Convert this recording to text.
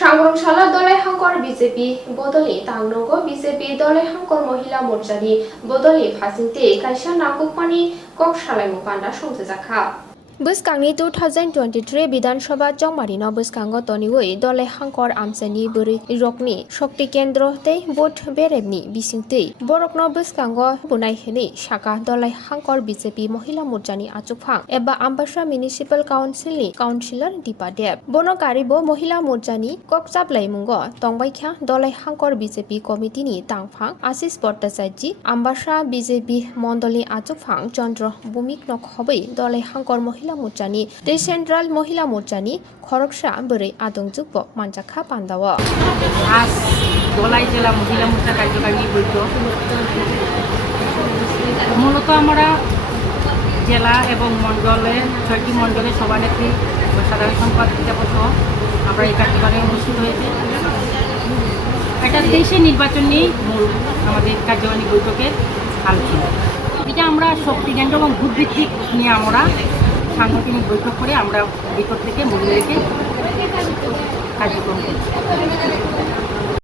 সংগ্রামশালা Dalai হাঙ্কর BJP বদলে তাংনগো BJP Dalai হাঙ্কর মহিলা মোর্চানি বদলে ফাসিংতে কাইসা নাকুকমানি ককশালাইমু পান্ডা সংসেজাখা Buskango 2023 Vidhan Sobha Jongmarino Buskango Toniwi Dole Hankor Amsani Buri Rokni Shokti Kendro Tei Bot Berebni Bisini Borokno Buskango Bunai Hini Shaka Dole Hankor BJP Mahila Murchani Achupang Eba Ambasha Municipal Council Councilor Dipa Deb Bono Karibo Mahila Murchani Kokchap Laimungo Tongbaikha Dole Hankor BJP Committee ni Tangphang Asis Portasaji Ambasha BJP Mondoli Achupang Chandra Bumik Nok Hobai Dole Hankor Murchani Central Mahila Murchani Khoroksha Buri Adong Jukbo Manjakha Pandawa আজ দলাই জেলা মহিলা মোর্চা কার্যকারী বৈঠক মূলত আমরা জেলা এবং মণ্ডলে ৬টি মণ্ডলের সভানেত্রী ও সাধারণ সম্পাদিকা সহ আমরা এই কার্যক্রমে অনুষ্ঠিত হয়েছে। এটা দেশের নির্বাচন নিয়ে মূল আমাদের কার্যকারী বৈঠকের আলোচনা। এটা আমরা শক্তি কেন্দ্র এবং ভূভিত্তিক নিয়ে আমরা সাংগঠনিক বৈঠক করে আমরা ভিতর থেকে মহিলাদেরকে কার্যক্রম করছি।